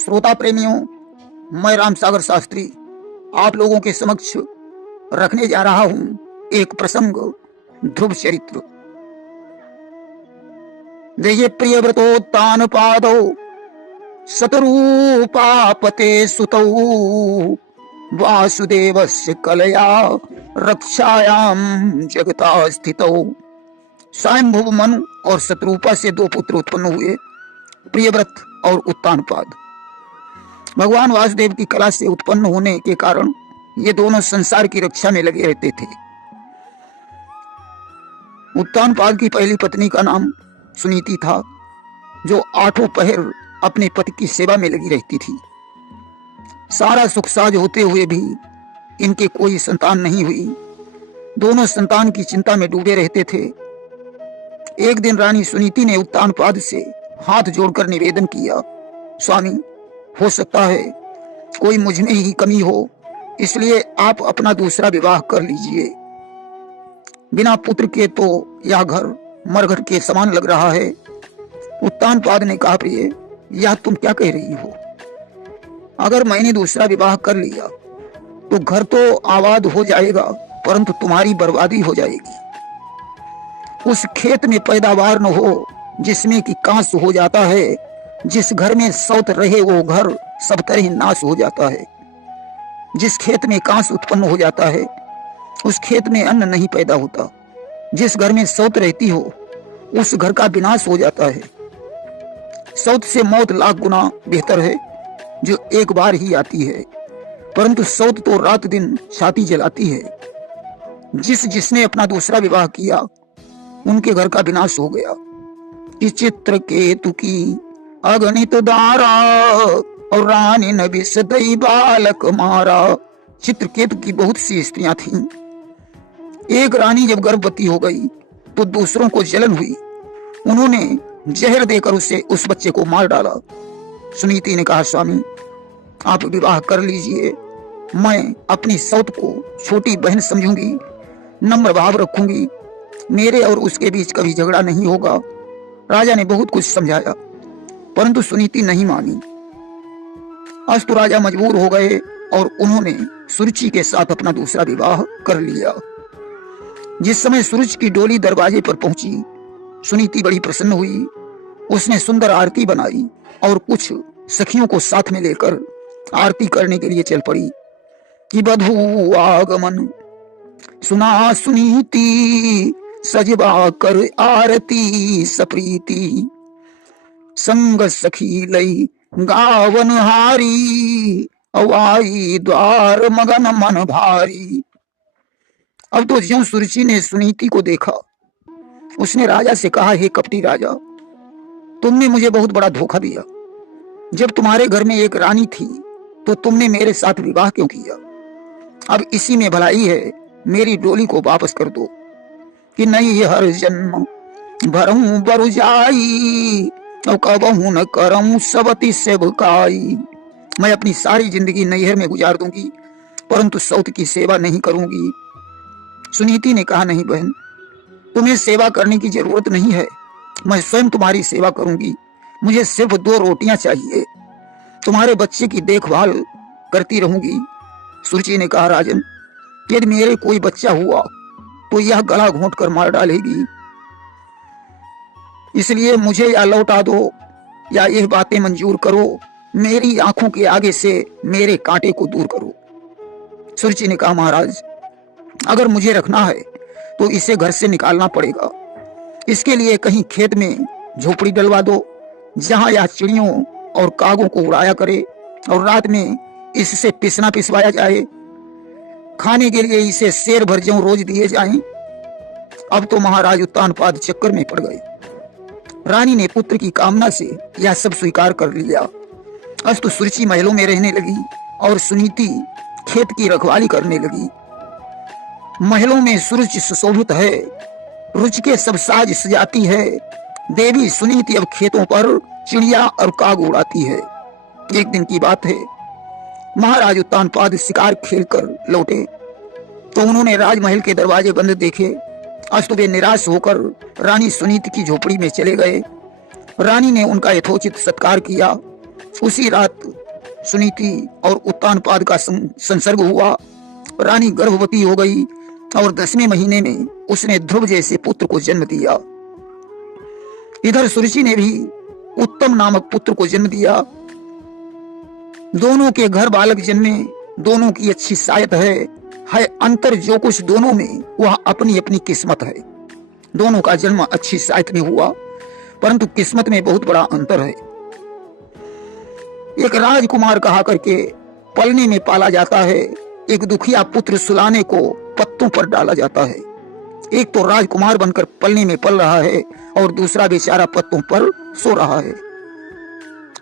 श्रोता प्रेमियों, मैं राम सागर शास्त्री आप लोगों के समक्ष रखने जा रहा हूं एक प्रसंग, ध्रुव चरित्र। देखिए, प्रियव्रतोत्तान पादौ शतरूपापते सुतौ वासुदेवस्य कलया रक्षायाम जगता स्थितौ। स्वयंभुव मनु और शतरूपा से दो पुत्र उत्पन्न हुए, प्रियव्रत और उत्तानपाद। भगवान वासुदेव की कला से उत्पन्न होने के कारण ये दोनों संसार की रक्षा में लगे रहते थे। उत्तानपाद की पहली पत्नी का नाम सुनीति था, जो आठों पहर अपने पति की सेवा में लगी रहती थी। सारा सुख साज होते हुए भी इनके कोई संतान नहीं हुई। दोनों संतान की चिंता में डूबे रहते थे। एक दिन रानी सुनीति ने उत्तानपाद से हाथ जोड़कर निवेदन किया, स्वामी, हो सकता है कोई मुझ में ही कमी हो, इसलिए आप अपना दूसरा विवाह कर लीजिए। बिना पुत्र के तो यह घर मरघट के समान लग रहा है। उत्तानपाद ने कहा, प्रिय, यह तुम क्या कह रही हो? अगर मैंने दूसरा विवाह कर लिया तो घर तो आबाद हो जाएगा, परंतु तुम्हारी बर्बादी हो जाएगी। उस खेत में पैदावार न हो जिसमें कि कांस हो जाता है। जिस घर में सौत रहे वो घर सब तरह नाश हो जाता है। जिस खेत में कांस उत्पन्न हो जाता है उस खेत में अन्न नहीं पैदा होता। जिस घर में सौत रहती हो उस घर का विनाश हो जाता है। सौत से मौत लाख गुना बेहतर है, जो एक बार ही आती है, परंतु सौत तो रात दिन छाती जलाती है। जिसने अपना दूसरा विवाह किया उनके घर का विनाश हो गया। इस चित्र केतु की अगणित दारा और रानी ने विषदई बालक मारा। चित्रकेतु की बहुत सी स्त्रियां थीं। एक रानी जब गर्भवती हो गई तो दूसरों को जलन हुई। उन्होंने जहर देकर उस बच्चे को मार डाला। सुनीति ने कहा, स्वामी, आप विवाह कर लीजिए। मैं अपनी सौत को छोटी बहन समझूंगी, नम्र भाव रखूंगी। मेरे और उसके बीच कभी झगड़ा नहीं होगा। राजा ने बहुत कुछ समझाया, परंतु सुनीति नहीं मानी। अस्तु राजा मजबूर हो गए और उन्होंने सुरुचि के साथ अपना दूसरा विवाह कर लिया। जिस समय सूरज की डोली दरवाजे पर पहुंची, सुनीति बड़ी प्रसन्न हुई। उसने सुंदर आरती बनाई और कुछ सखियों को साथ में लेकर आरती करने के लिए चल पड़ी कि बधू आगमन सुना सुनीति, सजवा कर आरती सप्रीति। संग सखी लई गावन हारी, अवाई द्वार मगन मन भारी। अब तो ज्यों सुरुचि ने सुनीति को देखा, उसने राजा से कहा, हे कपटी राजा, तुमने मुझे बहुत बड़ा धोखा दिया। जब तुम्हारे घर में एक रानी थी तो तुमने मेरे साथ विवाह क्यों किया? अब इसी में भलाई है, मेरी डोली को वापस कर दो कि नहीं हर जन्म भरऊं बर जाई, और कबहू न करऊं सबती सेवकाई। मैं अपनी सारी जिंदगी नैहर में गुजार दूंगी, परंतु सौत की सेवा नहीं करूंगी। सुनीति ने कहा, नहीं बहन, तुम्हें सेवा करने की जरूरत नहीं है। मैं स्वयं तुम्हारी सेवा करूंगी। मुझे सिर्फ 2 रोटियां चाहिए। तुम्हारे बच्चे की देखभाल करती रहूंगी। सुरुचि ने कहा, राजन, यदि मेरे कोई बच्चा हुआ तो यह गला घोंट कर मार डालेगी। इसलिए मुझे या लौटा दो या यह बातें मंजूर करो। मेरी आंखों के आगे से मेरे कांटे को दूर करो। सुरुचि ने कहा, महाराज, अगर मुझे रखना है तो इसे घर से निकालना पड़ेगा। इसके लिए कहीं खेत में झोपड़ी डलवा दो, जहां यह चिड़ियों और कागों को उड़ाया करे, और रात में इससे पिसना पिसवाया जाए। खाने के लिए इसे शेर भर ज्यों रोज दिए जाएं। अब तो महाराज उत्तानपाद चक्कर में पड़ गए। रानी ने पुत्र की कामना से यह सब स्वीकार कर लिया। अस्तु सुरुचि महलों में रहने लगी और सुनीति खेत की रखवाली करने लगी। महलों में सूरज सुशोभित है, रुचि के सब साज सजाती है। देवी सुनीति अब खेतों पर चिड़िया और काग उड़ाती है। एक दिन की बात है, महाराज उत्तानपाद शिकार खेलकर लौटे तो उन्होंने राजमहल के दरवाजे बंद देखे। अस्तु वे निराश होकर रानी सुनीति की झोपड़ी में चले गए। रानी ने उनका यथोचित सत्कार किया उसी रात सुनीति और उत्तानपाद का संसर्ग हुआ। रानी गर्भवती हो गई और 10वें महीने में उसने ध्रुव जैसे पुत्र को जन्म दिया। इधर सुरुचि ने भी उत्तम नामक पुत्र को जन्म दिया। दोनों के घर बालक जन्मे, दोनों की अच्छी शायत है अंतर जो कुछ दोनों में वह अपनी अपनी किस्मत है। दोनों का जन्म अच्छी शायत में हुआ, परंतु किस्मत में बहुत बड़ा अंतर है। एक राजकुमार कहा करके पलने में पाला जाता है, एक दुखिया पुत्र सुलाने को पत्तों पर डाला जाता है। एक तो राजकुमार बनकर पलने में पल रहा है और दूसरा बेचारा पत्तों पर सो रहा है।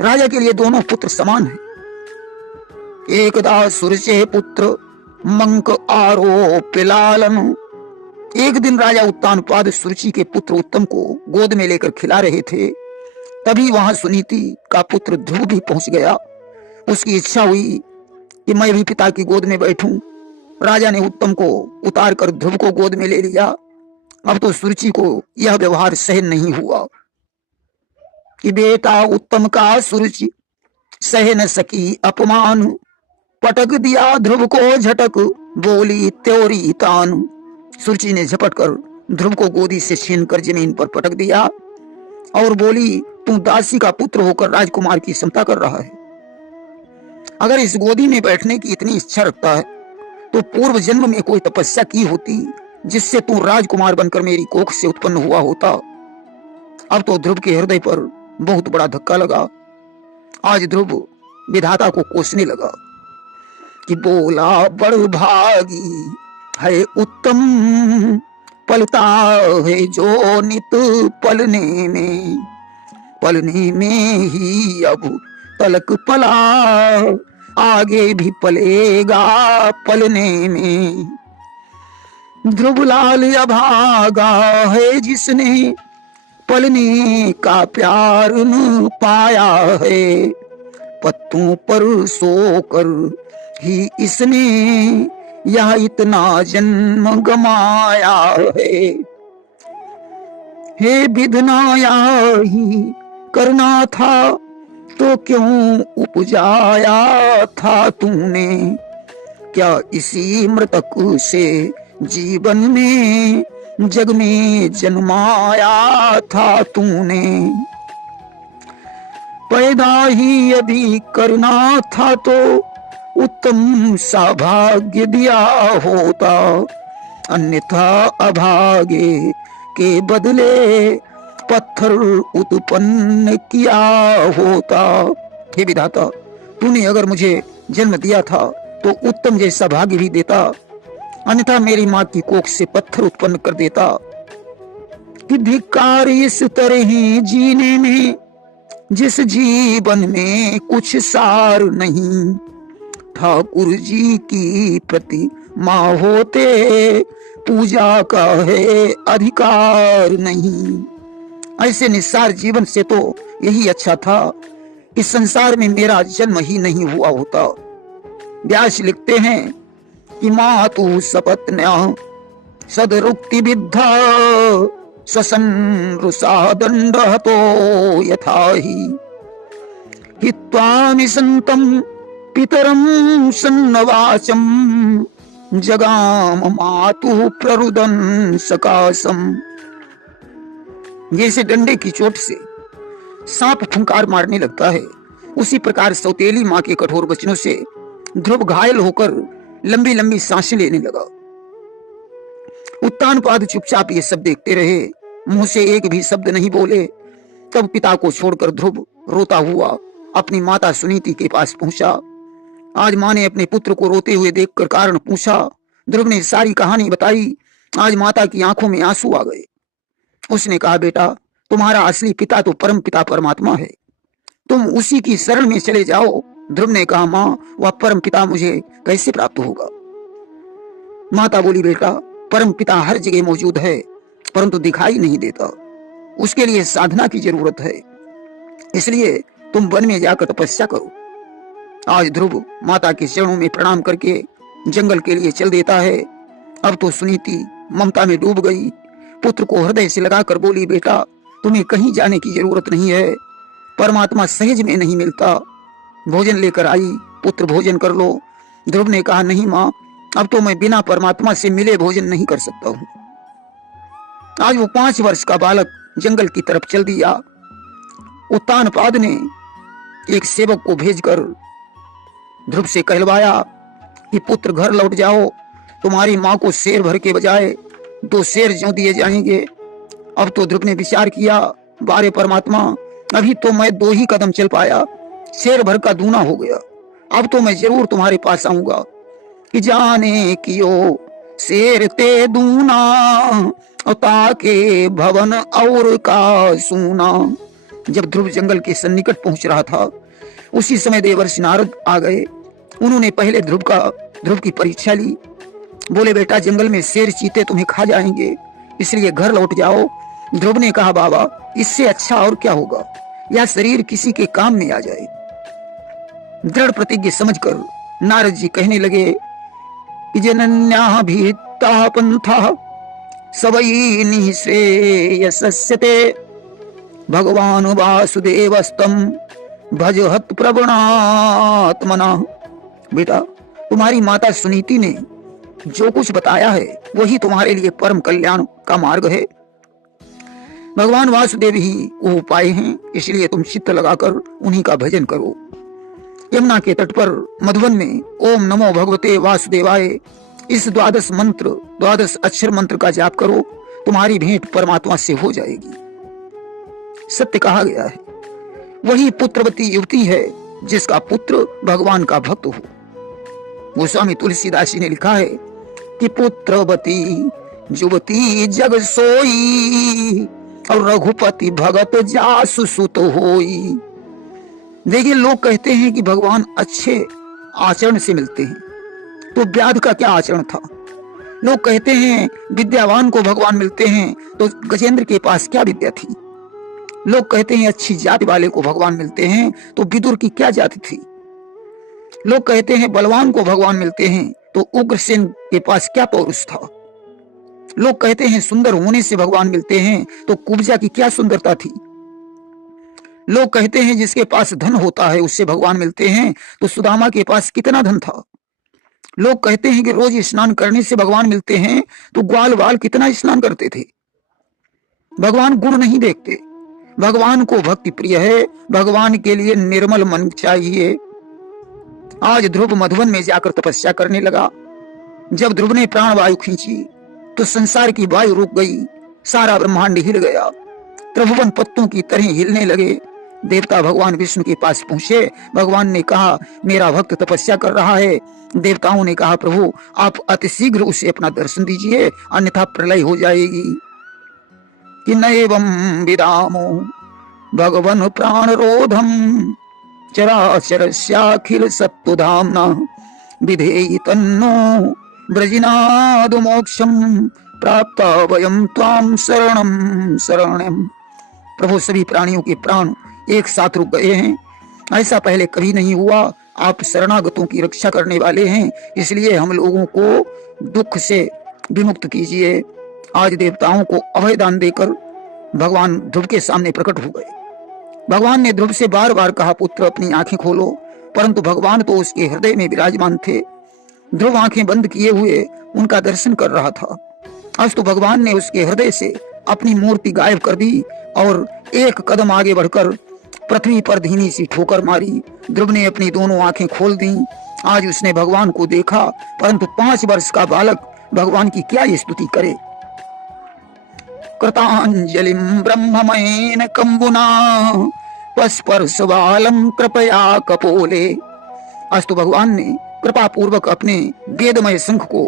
राजा के लिए दोनों पुत्र समान हैं। एकदा सुरचे पुत्र मंक आरोप्य लालन। एक दिन राजा उत्तानपाद सुरुचि के पुत्र उत्तम को गोद में लेकर खिला रहे थे, तभी वहां सुनीति का पुत्र ध्रुव भी पहुंच गया। उसकी इच्छा हुई कि मैं भी पिता की गोद में बैठूं। राजा ने उत्तम को उतार कर ध्रुव को गोद में ले लिया। अब तो सुरुचि को यह व्यवहार सहन नहीं हुआ कि बेटा उत्तम का सुरुचि सह न सकी अपमान। पटक दिया ध्रुव को झटक, बोली त्योरी तान। सुरुचि ने झपट कर ध्रुव को गोदी से छीन कर जमीन पर पटक दिया और बोली, तू दासी का पुत्र होकर राजकुमार की समता कर रहा है। अगर इस गोदी में बैठने की इतनी इच्छा रखता है तो पूर्व जन्म में कोई तपस्या की होती जिससे तू राजकुमार बनकर मेरी कोख से उत्पन्न हुआ होता। अब तो ध्रुव के हृदय पर बहुत बड़ा धक्का लगा। आज ध्रुव विधाता को कोसने लगा कि बोला बड़ भागी है उत्तम, पलता है जो नित पलने में ही अब तलक पला, आगे भी पलेगा पलने में। ध्रुवलाल अभागा है जिसने पलने का प्यार न पाया है, पत्तों पर सोकर ही इसने यह इतना जन्म गमाया है। हे विधनाया ही करना था तो क्यों उपजाया था तूने, क्या इसी मृतक से जीवन में जग में जन्माया था तूने। पैदा ही यदि करना था तो उत्तम सा भाग्य दिया होता, अन्यथा अभागे के बदले पत्थर उत्पन्न किया होता। हे विधाता, तूने अगर मुझे जन्म दिया था तो उत्तम जैसा भाग्य भी देता, अन्यथा मेरी माँ की कोख से पत्थर उत्पन्न कर देता। कि धिक्कार इस तरह जीने में जिस जीवन में कुछ सार नहीं, ठाकुर जी की प्रतिमा होते पूजा का है अधिकार नहीं। ऐसे निस्सार जीवन से तो यही अच्छा था कि संसार में मेरा जन्म ही नहीं हुआ होता। व्यास लिखते हैं कि मातु सपत्न्या सदरुक्ति विद्धा स्वसंरुषा दंडहतो यथा ही त्वामि संतम पितरम सन्नवाचम जगाम मातु प्ररुदन सकाशम। जैसे डंडे की चोट से सांप फुंकार मारने लगता है, उसी प्रकार सौतेली मां के कठोर वचनों से ध्रुव घायल होकर लंबी लंबी सांसें लेने लगा। उत्तानपाद चुपचाप ये सब देखते रहे, मुंह से एक भी शब्द नहीं बोले। तब पिता को छोड़कर ध्रुव रोता हुआ अपनी माता सुनीति के पास पहुंचा। आज मां ने अपने पुत्र को रोते हुए देखकर कारण पूछा। ध्रुव ने सारी कहानी बताई। आज माता की आंखों में आंसू आ गए। उसने कहा, बेटा, तुम्हारा असली पिता तो परम पिता परमात्मा है, तुम उसी की शरण में चले जाओ। ध्रुव ने कहा, मां, वह परम पिता मुझे कैसे प्राप्त होगा। माता बोली, बेटा, परम पिता हर जगह मौजूद है परंतु दिखाई नहीं देता, उसके लिए साधना की जरूरत है, इसलिए तुम वन में जाकर तपस्या करो। आज ध्रुव माता के चरणों में प्रणाम करके जंगल के लिए चल देता है। अब तो सुनीति ममता में डूब गई। पुत्र को हृदय से लगाकर बोली, बेटा, तुम्हें कहीं जाने की जरूरत नहीं है, परमात्मा सहज में नहीं मिलता। भोजन लेकर आई, पुत्र भोजन कर लो। ध्रुव ने कहा, नहीं माँ, अब तो मैं बिना परमात्मा से मिले भोजन नहीं कर सकता हूं। आज वो 5 वर्ष का बालक जंगल की तरफ चल दिया। उत्तानपाद ने एक सेवक को भेजकर ध्रुव से कहलवाया कि पुत्र घर लौट जाओ, तुम्हारी माँ को शेर भर के बजाय 2 शेर ज्यों दिए जाएंगे। अब तो ध्रुव ने विचार किया, बारे परमात्मा, अभी तो मैं 2 ही कदम चल पाया, शेर भर का दूना हो गया। अब तो मैं जरूर तुम्हारे पास आऊंगा कि जाने कियो शेर ते दूना, ताके भवन और का सूना। जब ध्रुव जंगल के सन्निकट पहुंच रहा था, उसी समय देवर्षि नारद आ गए। उन्होंने पहले ध्रुव की परीक्षा ली। बोले, बेटा, जंगल में शेर चीते तुम्हें खा जाएंगे, इसलिए घर लौट जाओ। ध्रुव ने कहा, बाबा, इससे अच्छा और क्या होगा, यह शरीर किसी के काम में आ जाए। दृढ़ प्रतिज्ञ समझकर नारद जी कहने लगे कि जनन्या भीता पंथा सबई निःश्रेयसस्यते, भगवान वासुदेवस्तम भजहत प्रवणात्मना। बेटा, तुम्हारी माता सुनीति ने जो कुछ बताया है वही तुम्हारे लिए परम कल्याण का मार्ग है। भगवान वासुदेव ही वो उपाय हैं, इसलिए तुम चित्त लगाकर उन्हीं का भजन करो। यमुना के तट पर मधुवन में ओम नमो भगवते वासुदेवाय इस 12 अक्षर मंत्र का जाप करो, तुम्हारी भेंट परमात्मा से हो जाएगी। सत्य कहा गया है, वही पुत्रवती युवती है जिसका पुत्र भगवान का भक्त हो। गोस्वामी तुलसीदास जी ने लिखा है कि पुत्रवती युवती जग सोई, और रघुपति भगत जासु सुत होई। देखिए, लोग कहते हैं कि भगवान अच्छे आचरण से मिलते हैं, तो व्याध का क्या आचरण था। लोग कहते हैं विद्यावान को भगवान मिलते हैं, तो गजेंद्र के पास क्या विद्या थी। लोग कहते हैं अच्छी जाति वाले को भगवान मिलते हैं, तो विदुर की क्या जाति थी। लोग कहते हैं बलवान को भगवान मिलते हैं, तो उग्रसेन के पास क्या पौरुष था। लोग कहते हैं सुंदर होने से भगवान मिलते हैं, तो कुब्जा की क्या सुंदरता थी। लोग कहते हैं जिसके पास धन होता है उससे भगवान मिलते हैं, तो सुदामा के पास कितना धन था। लोग कहते हैं कि रोज स्नान करने से भगवान मिलते हैं, तो ग्वाल वाल कितना स्नान करते थे। भगवान गुण नहीं देखते, भगवान को भक्ति प्रिय है, भगवान के लिए निर्मल मन चाहिए। आज ध्रुव मधुवन में जाकर तपस्या करने लगा। जब ध्रुव ने प्राण वायु खींची तो संसार की वायु रुक गई, सारा ब्रह्मांड हिल गया, त्रिभुवन पत्तों की तरह हिलने लगे। देवता भगवान विष्णु के पास पहुंचे। भगवान ने कहा, मेरा भक्त तपस्या कर रहा है। देवताओं ने कहा, प्रभु, आप अतिशीघ्र उसे अपना दर्शन दीजिए, अन्यथा प्रलय हो जाएगी। कि नैवं विदामो भगवन प्राण रोधम, चराचरस्याखिल सत्तुधाम्ना, विधेहि तन्नो ब्रजिनाद मोक्षम, प्राप्त वयम त्वाम शरणम शरणम। प्रभु, सभी प्राणियों के प्राण एक साथ रुक गए हैं, ऐसा पहले कभी नहीं हुआ। आप शरणागतों की रक्षा करने वाले हैं, इसलिए हम लोगों को दुख से विमुक्त कीजिए। आज देवताओं को अभय दान देकर भगवान ध्रुव के सामने प्रकट हो गए। भगवान ने ध्रुव से बार बार कहा, पुत्र अपनी आंखें खोलो, परंतु भगवान तो उसके हृदय में विराजमान थे। ध्रुव आंखें बंद किए हुए उनका दर्शन कर रहा था। आज तो भगवान ने उसके हृदय से अपनी मूर्ति गायब कर दी और एक कदम आगे बढ़कर पृथ्वी पर धीमी सी ठोकर मारी। ध्रुव ने अपनी दोनों आंखें खोल दी। आज उसने भगवान को देखा, परंतु 5 वर्ष का बालक भगवान की क्या स्तुति करे। कृतांजलिं ब्रह्ममयेन कंबुना, पस्पर्शवालम कृपया कपोले। आज तो भगवान ने कृपा पूर्वक अपने वेदमय शंख को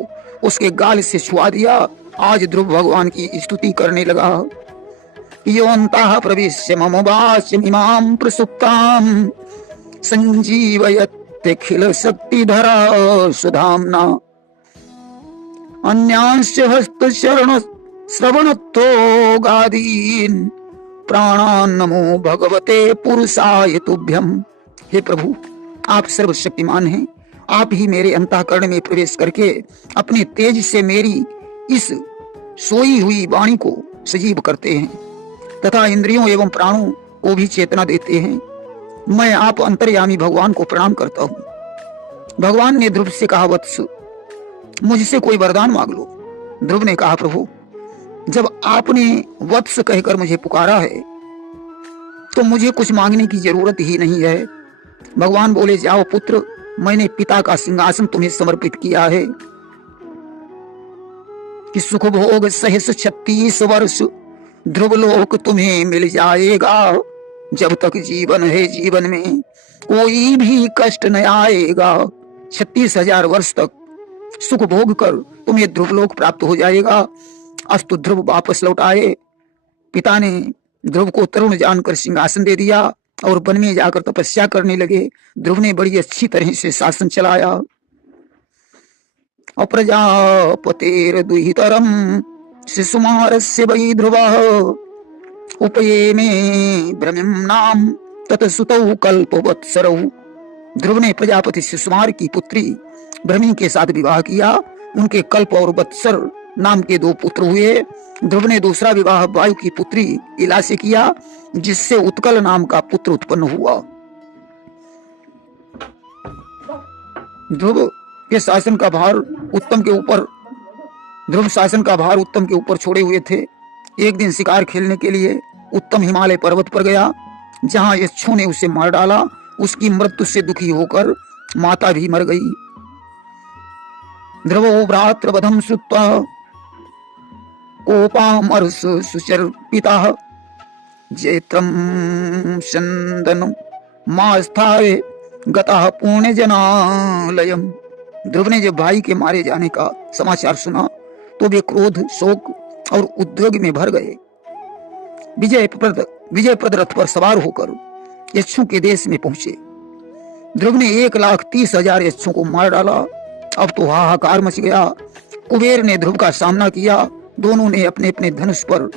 उसके गाल से छुआ दिया। आज ध्रुव भगवान की स्तुति करने लगा। योऽन्तः प्रविश्य मम वाचमिमां प्रसुप्तां, संजीवयत्यखिल शक्तिधरा सुधाम्ना। अन्यांश्च हस्तचरण श्रवणत्तो गादीन्, प्राणान् नमो भगवते पुरुषाय तुभ्यम। हे प्रभु, आप सर्वशक्तिमान हैं। आप ही मेरे अंतःकरण में प्रवेश करके अपने तेज से मेरी इस सोई हुई वाणी को सजीव करते हैं तथा इंद्रियों एवं प्राणों को भी चेतना देते हैं। मैं आप अंतर्यामी भगवान को प्रणाम करता हूँ। भगवान ने ध्रुव से कहा, वत्स मुझसे कोई वरदान मांग लो। ध्रुव ने कहा, प्रभु जब आपने वत्स कहकर मुझे पुकारा है तो मुझे कुछ मांगने की जरूरत ही नहीं है। भगवान बोले, जाओ पुत्र, मैंने पिता का सिंहासन तुम्हें समर्पित किया है कि सुख भोग सहस 36 वर्ष ध्रुवलोक तुम्हें मिल जाएगा। जब तक जीवन है जीवन में कोई भी कष्ट न आएगा। 36,000 वर्ष तक सुख भोग कर तुम्हें ध्रुवलोक प्राप्त हो जाएगा। अस्तु ध्रुव वापस लौट आए। पिता ने ध्रुव को तरुण जानकर सिंहासन दे दिया और वन में जाकर तपस्या करने लगे। ध्रुव ने बड़ी अच्छी तरह से शासन चलाया। अप्रजापतेर दुहितरम शिशुमारस्य वै ध्रुवः उपये में भ्रमिम नाम ततसुतौ कल्पवत्सरौ। ध्रुव ने प्रजापति शिशुमार की पुत्री भ्रमी के साथ विवाह किया। उनके कल्प और वत्सर नाम के 2 पुत्र हुए। ध्रुव ने दूसरा विवाह वायु की पुत्री इला से किया, जिससे उत्कल नाम का पुत्र उत्पन्न हुआ। ध्रुव के शासन का भार उत्तम के ऊपर छोड़े हुए थे। एक दिन शिकार खेलने के लिए उत्तम हिमालय पर्वत पर गया, जहां यक्षों ने उसे मार डाला। उसकी मृत्यु से दुखी होकर माता भी मर गई। ध्रुवो भ्रातृवधं श्रुत्वा कोपामर्ष सुचर्पितः जैत्रं चन्दनं मास्थाय गतः पुण्यजनालयम्। ध्रुव ने जब भाई के मारे जाने का समाचार सुना तो वे क्रोध, शोक और उद्वेग में भर गए। विजयप्रद रथ पर सवार होकर यक्षों के देश में पहुंचे। ध्रुव ने 1,30,000 यक्षों को मार डाला। अब तो हाहाकार मच गया। कुबेर ने ध्रुव का सामना किया। दोनों ने अपने अपने धनुष पर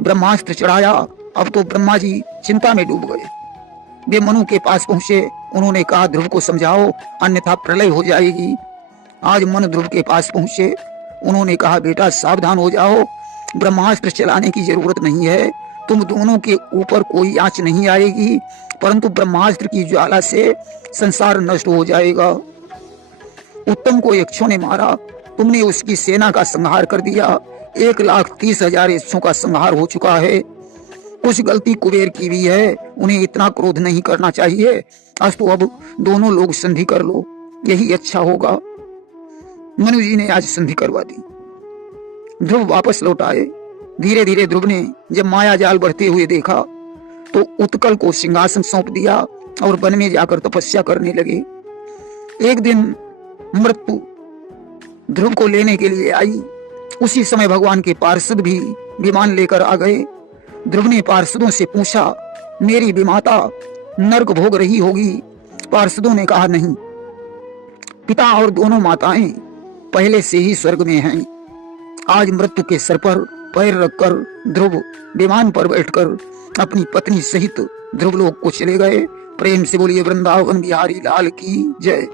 ब्रह्मास्त्र चढ़ाया। अब तो ब्रह्मा जी चिंता में डूब गए। वे मनु के पास पहुंचे। उन्होंने कहा, ध्रुव को समझाओ, अन्यथा प्रलय हो जाएगी। आज मनु ध्रुव के पास पहुंचे। उन्होंने कहा, बेटा सावधान हो जाओ, ब्रह्मास्त्र चलाने की जरूरत नहीं है। तुम दोनों के ऊपर कोई आंच नहीं आएगी, परंतु ब्रह्मास्त्र की ज्वाला से संसार नष्ट हो जाएगा। उत्तम को यक्षों ने मारा, तुमने उसकी सेना का संहार कर दिया। 1,30,000 यक्षों का संहार हो चुका है। कुछ गलती कुबेर की भी है, उन्हें इतना क्रोध नहीं करना चाहिए। अस्तु अब दोनों लोग संधि कर लो, यही अच्छा होगा। मनु जी ने आज संधि करवा दी। ध्रुव वापस लौट आए। धीरे धीरे ध्रुव ने जब माया जाल बढ़ते हुए देखा तो उत्कल को सिंहासन सौंप दिया और वन में जाकर तपस्या करने लगे। एक दिन मृत्यु ध्रुव को लेने के लिए आई। उसी समय भगवान के पार्षद भी विमान लेकर आ गए। ध्रुव ने पार्षदों से पूछा, मेरी विमाता नरक भोग रही होगी। पार्षदों ने कहा, नहीं, पिता और दोनों माताएं पहले से ही स्वर्ग में हैं। आज मृत्यु के सर पर पैर रखकर ध्रुव विमान पर बैठकर अपनी पत्नी सहित ध्रुवलोक को चले गए। प्रेम से बोलिए वृंदावन बिहारी लाल की जय।